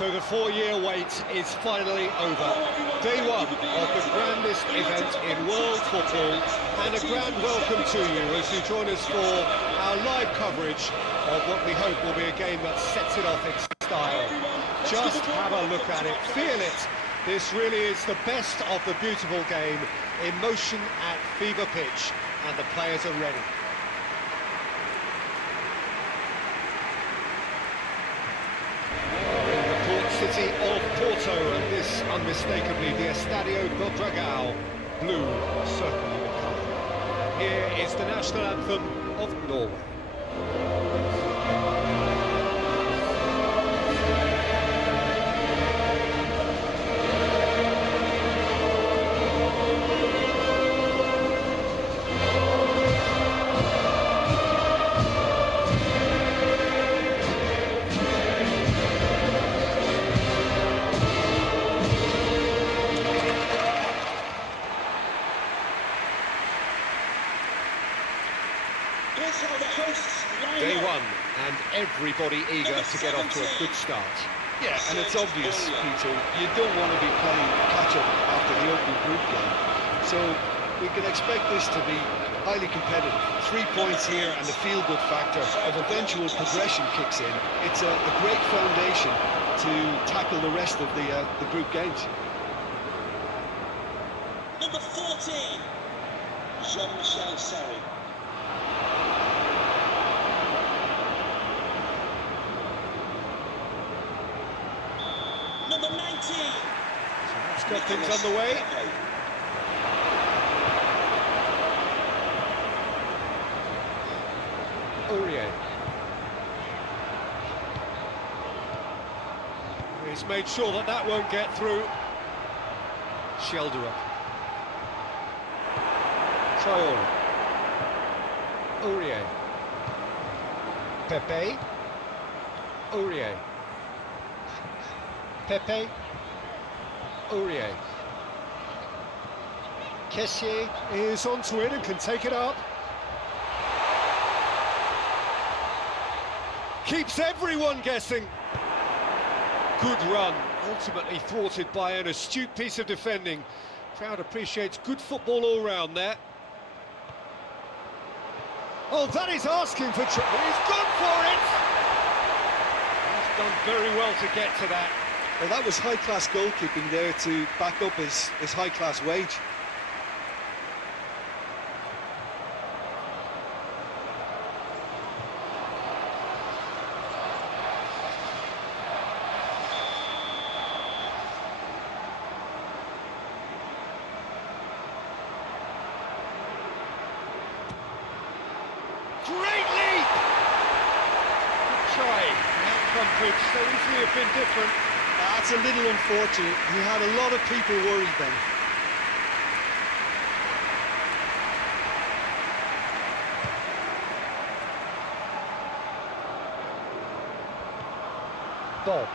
So the 4-year wait is finally over. Day one of the grandest event in world football, and a grand welcome to you as you join us for our live coverage of what we hope will be a game that sets it off in style. Just have a look at it, feel it. This really is the best of the beautiful game in motion at fever pitch, and the players are ready. City of Porto, and this unmistakably the Estadio do Dragão, blue certainly the colour. Here is the national anthem of Norway. Day one, and everybody eager to get off to a good start. Yeah, and it's obvious, Peter, you don't want to be playing catch-up after the opening group game. So we can expect this to be highly competitive. 3 points here and the feel-good factor of eventual progression kicks in. It's a great foundation to tackle the rest of the group games. Number 14, Jean-Michel Seri. Number 19. So that's got things on the way. Aurier. He's made sure that that won't get through. Shelderup. Traore. Aurier. Pepe. Aurier. Pepe, Aurier. Kessié is onto it and can take it up. Keeps everyone guessing. Good run, ultimately thwarted by an astute piece of defending. Crowd appreciates good football all round there. Oh, that is asking for trouble. He's gone for it. He's done very well to get to that. Well, that was high-class goalkeeping there to back up his high-class wage. Great leap! Good try. The outcome could so easily have been different. That's a little unfortunate. He had a lot of people worried then. Bob.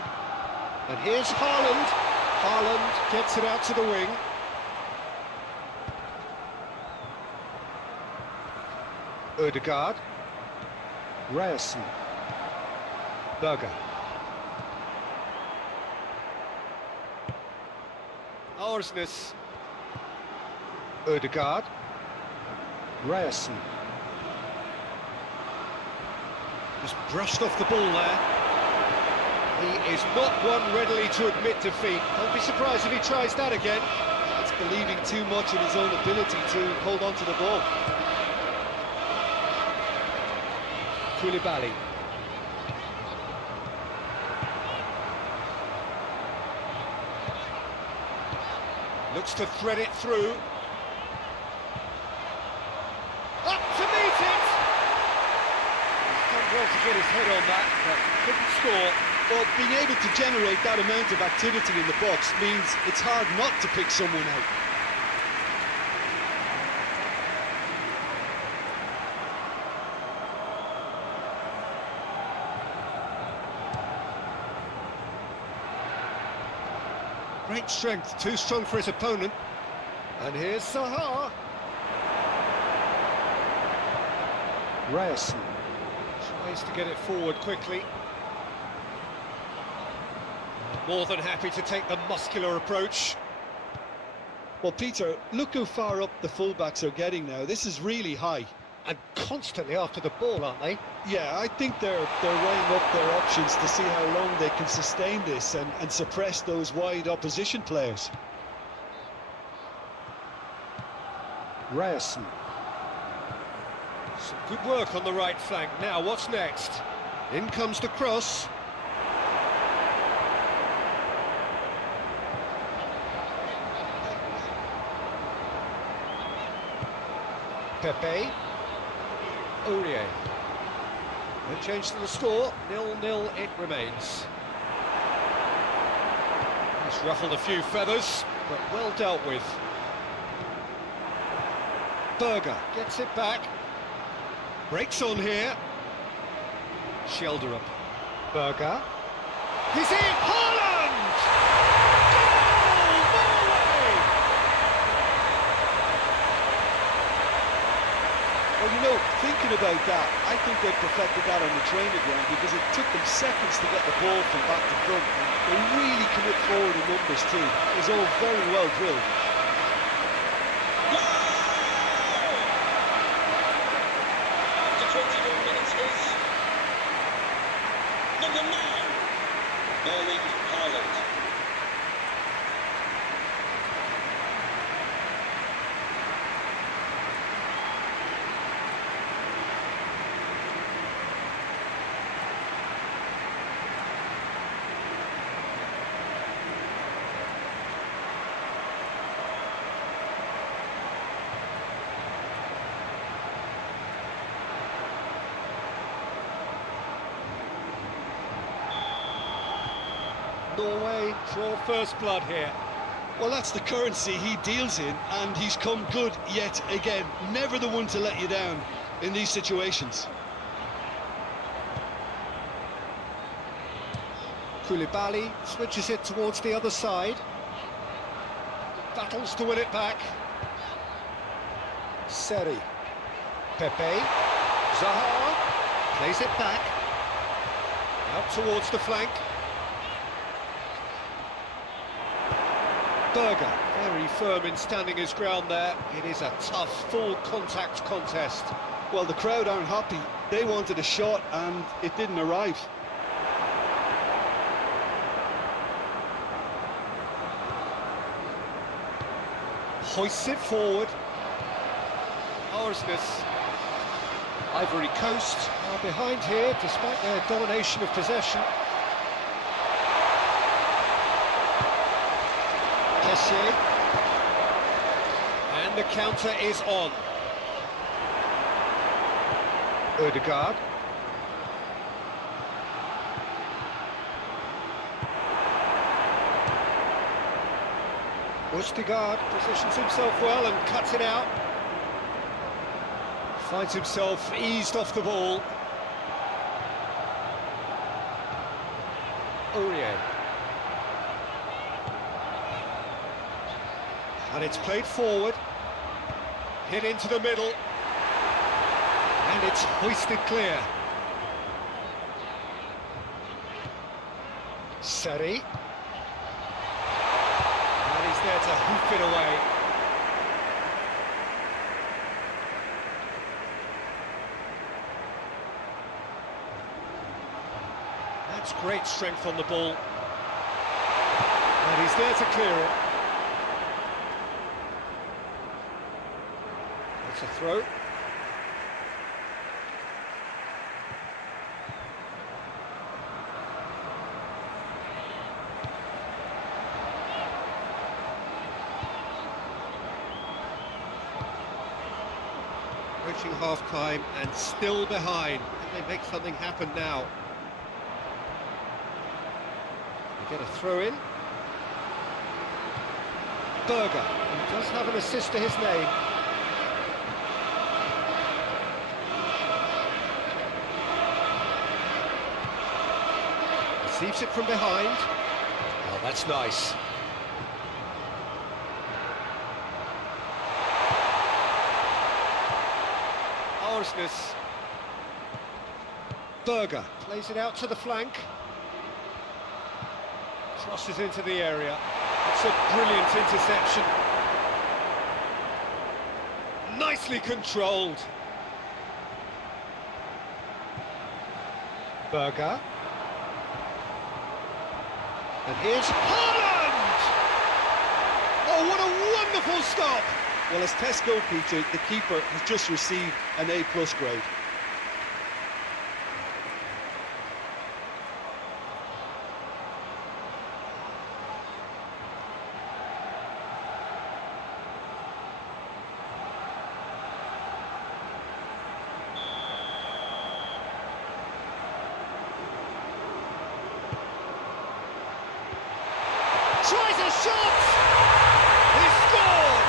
And here's Haaland. Haaland gets it out to the wing. Ødegaard. Ryerson. Berger. Arsnes. Ødegaard. Ryerson. Just brushed off the ball there. He is not one readily to admit defeat. Don't be surprised if he tries that again. It's believing too much in his own ability to hold on to the ball. Koulibaly. Looks to thread it through. Up to meet it! He's done well to get his head on that, but couldn't score. Well, being able to generate that amount of activity in the box means it's hard not to pick someone out. Great strength, too strong for his opponent. And here's Saha. Ryerson tries to get it forward quickly. More than happy to take the muscular approach. Well, Peter, look how far up the fullbacks are getting now. This is really high. And constantly after the ball, aren't they? Yeah, I think they're weighing up their options to see how long they can sustain this and suppress those wide opposition players. Ryerson. Some good work on the right flank. Now, what's next? In comes the cross. Pepe. Aurier. No change to the score. 0-0 it remains. He's ruffled a few feathers, but well dealt with. Berger gets it back. Breaks on here. Shelderup. Berger. He's in! Haaland! Goal! Norway! Well, you know, thinking about that, I think they perfected that on the training ground because it took them seconds to get the ball from back to front. They really commit forward in numbers too. It was all very well drilled. After 21 minutes is number 9, Erling Haaland. Norway draw first blood here. Well, that's the currency he deals in, and he's come good yet again. Never the one to let you down in these situations. Koulibaly switches it towards the other side. Battles to win it back. Seri. Pepe. Zaha. Plays it back. Out towards the flank. Berger, very firm in standing his ground there. It is a tough, full contact contest. Well, the crowd aren't happy. They wanted a shot, and it didn't arrive. Hoists it forward. Orsnes. Ivory Coast are behind here despite their domination of possession. Kessié. And the counter is on. Ødegaard. Ødegaard positions himself well and cuts it out. Finds himself eased off the ball. Aurier. And it's played forward. Hit into the middle. And it's hoisted clear. Seri. And he's there to hoof it away. That's great strength on the ball. And he's there to clear it. It's a throw. Approaching half-time and still behind. Can they make something happen now? They get a throw in. Berger, who does have an assist to his name. Receives it from behind. Oh, that's nice. Orsnes. Berger plays it out to the flank. Crosses into the area. It's a brilliant interception. Nicely controlled. Berger. And here's Haaland! Oh, what a wonderful stop! Well, as tests go, Peter, the keeper has just received an A+ grade. Tries a shot! He scored!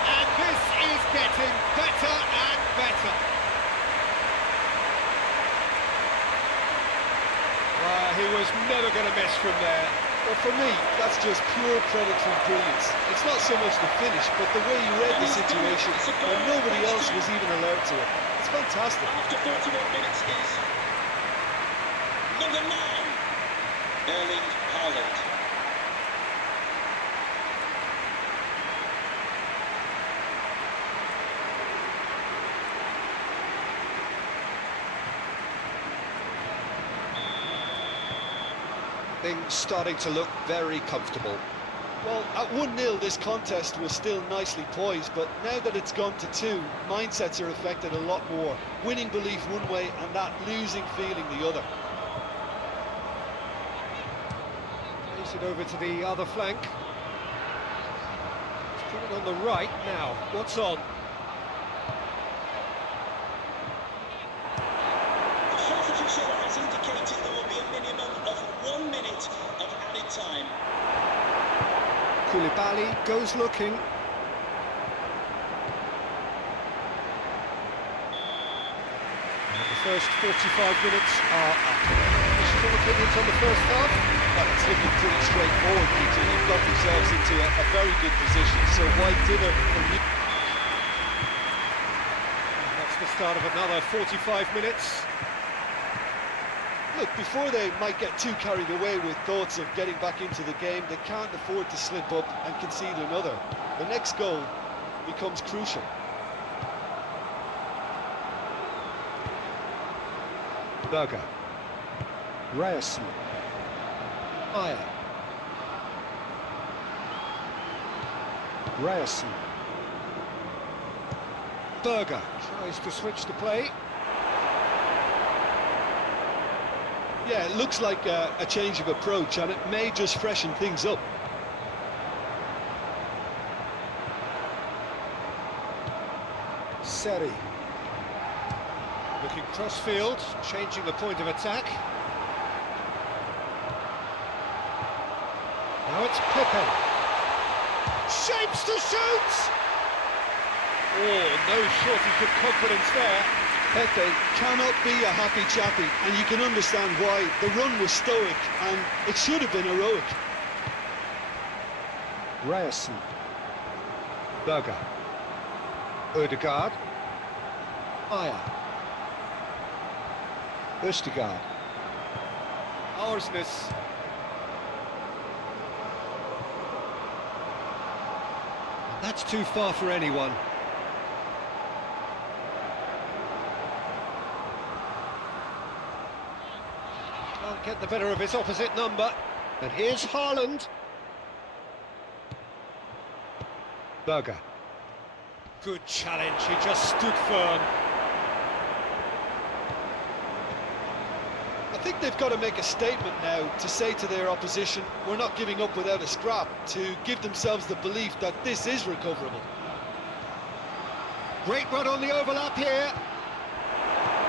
And this is getting better and better. He was never going to miss from there. Well, for me, that's just pure predatory brilliance. It's not so much the finish, but the way he read the situation when nobody else was even allowed to it. It's fantastic. After 41 minutes is number 9, Erling Haaland. Things starting to look very comfortable. Well, at 1-0, this contest was still nicely poised, but now that it's gone to 2, mindsets are affected a lot more. Winning belief one way and that losing feeling the other. Plays it over to the other flank. He's put it on the right now. What's on? The fourth official has indicated there will be a minimum of 1 minute of added time. Koulibaly goes looking. And the first 45 minutes are up. Additional opinions on the first half? Well, it's looking pretty straightforward, Peter. They've got themselves into a very good position, so why dinner for you? And that's the start of another 45 minutes. Look, before they might get too carried away with thoughts of getting back into the game, they can't afford to slip up and concede another. The next goal becomes crucial. Berger. Ryerson. Ayer. Ryerson. Berger tries to switch the play. Yeah, it looks like a change of approach, and it may just freshen things up. Seri. Looking cross-field, changing the point of attack. Now it's Pepe. Shapes to shoot! Oh, no shortage of confidence there. Pepe cannot be a happy chappy, and you can understand why. The run was stoic, and it should have been heroic. Ryerson. Berger. Ødegaard. Ayer. Østegard. Orsnes. That's too far for anyone. Can't get the better of his opposite number. And here's Haaland. Berger. Good challenge, he just stood firm. I think they've got to make a statement now to say to their opposition, we're not giving up without a scrap, to give themselves the belief that this is recoverable. Great run on the overlap here.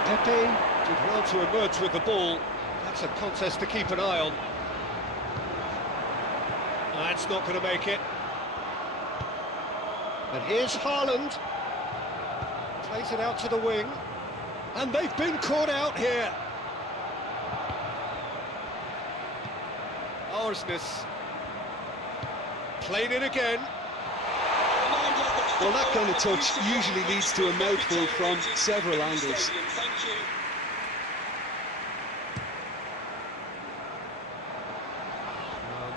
Pepe did well to emerge with the ball. That's a contest to keep an eye on. That's not going to make it. And here's Haaland. Plays it out to the wing. And they've been caught out here. Orsnes. Played it again. Well, that kind of touch usually leads to a mouthful from several angles.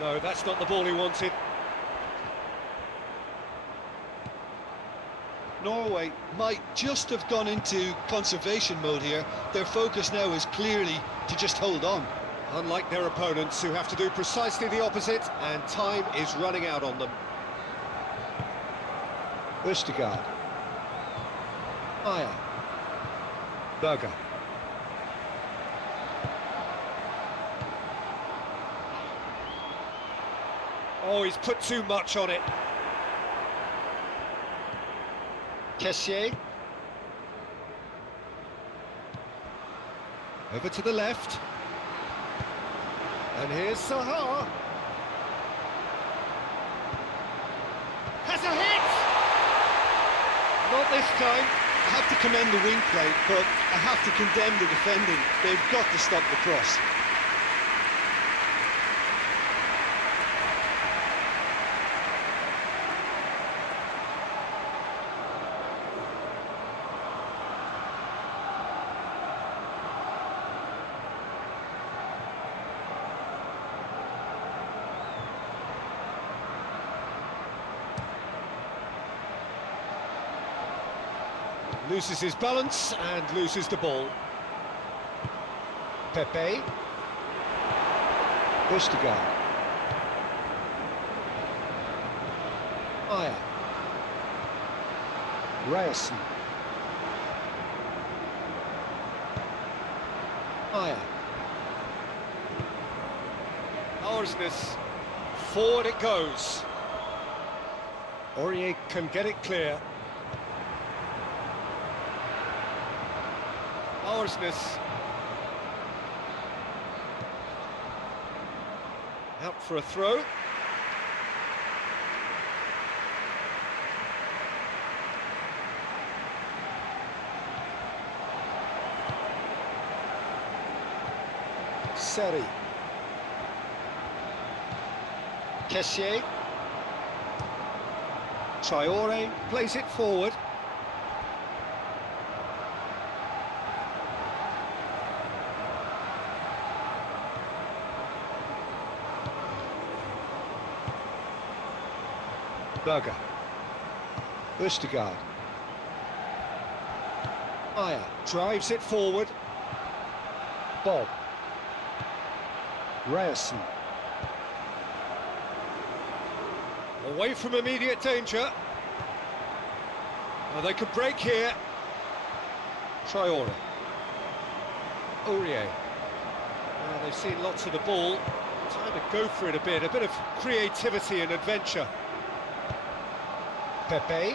No, that's not the ball he wanted. Norway might just have gone into conservation mode here. Their focus now is clearly to just hold on. Unlike their opponents, who have to do precisely the opposite, and time is running out on them. Østegard. Meyer. Berger. Oh, he's put too much on it. Kessier. Over to the left. And here's Sahar. Has a hit! Not this time. I have to commend the wing play, but I have to condemn the defending. They've got to stop the cross. Loses his balance and loses the ball. Pepe. Østegard. Meyer. Ryerson. Meyer. Orsnes. Forward it goes. Aurier can get it clear. Orsnes. Out for a throw. Seri. Kessier. Traore plays it forward. Berger. Østegard. Meyer drives it forward. Bob. Ryerson. Away from immediate danger. Oh, they could break here. Traore. Aurier. They've seen lots of the ball. Time to go for it a bit of creativity and adventure. Pepe.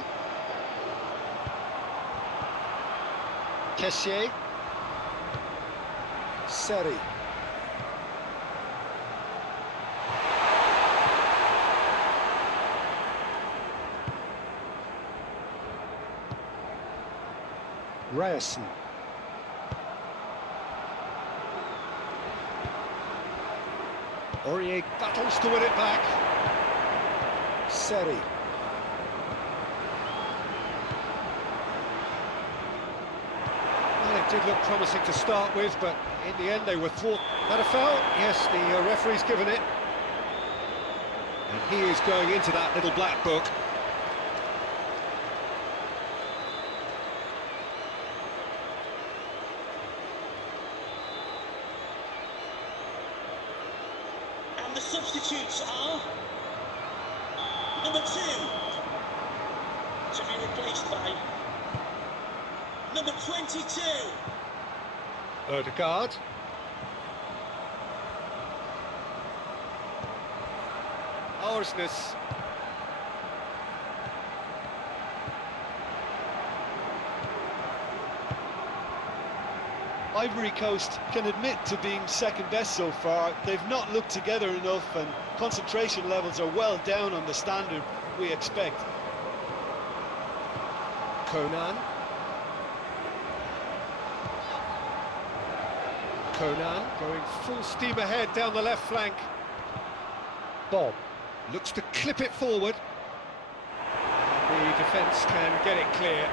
Kessier. Seri. Ryerson. Aurier battles to win it back. Seri. Well, it did look promising to start with, but in the end they were thought that a foul. Yes, the referee's given it. And he is going into that little black book. And the substitutes are number 2 to be replaced by number 22. Ødegaard. Orsnes. Ivory Coast can admit to being second best so far. They've not looked together enough, and concentration levels are well down on the standard we expect. Conan. Conan going full steam ahead down the left flank. Bob. Looks to clip it forward. The defence can get it clear.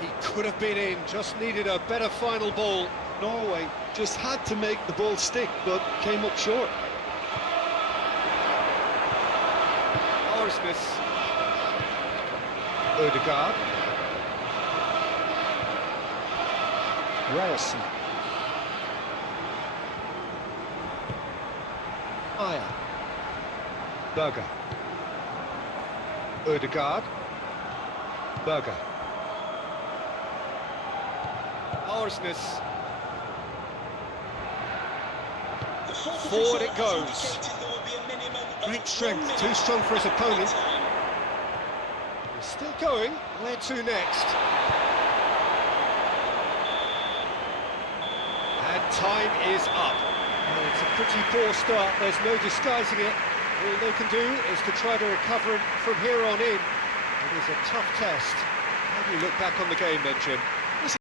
He could have been in, just needed a better final ball. Norway just had to make the ball stick, but came up short. Arsnes. Ødegaard. Ryerson. Ayer. Berger. Ødegaard. Berger. Arsnes. The fourth Forward official it goes. has indicated there will be a minimum of Great 1 strength, minute too strong for his of opponent. time. He's still going. Where to next? And time is up. Well, it's a pretty poor start. There's no disguising it. All they can do is to try to recover from here on in. It is a tough test. How do you look back on the game then, Jim?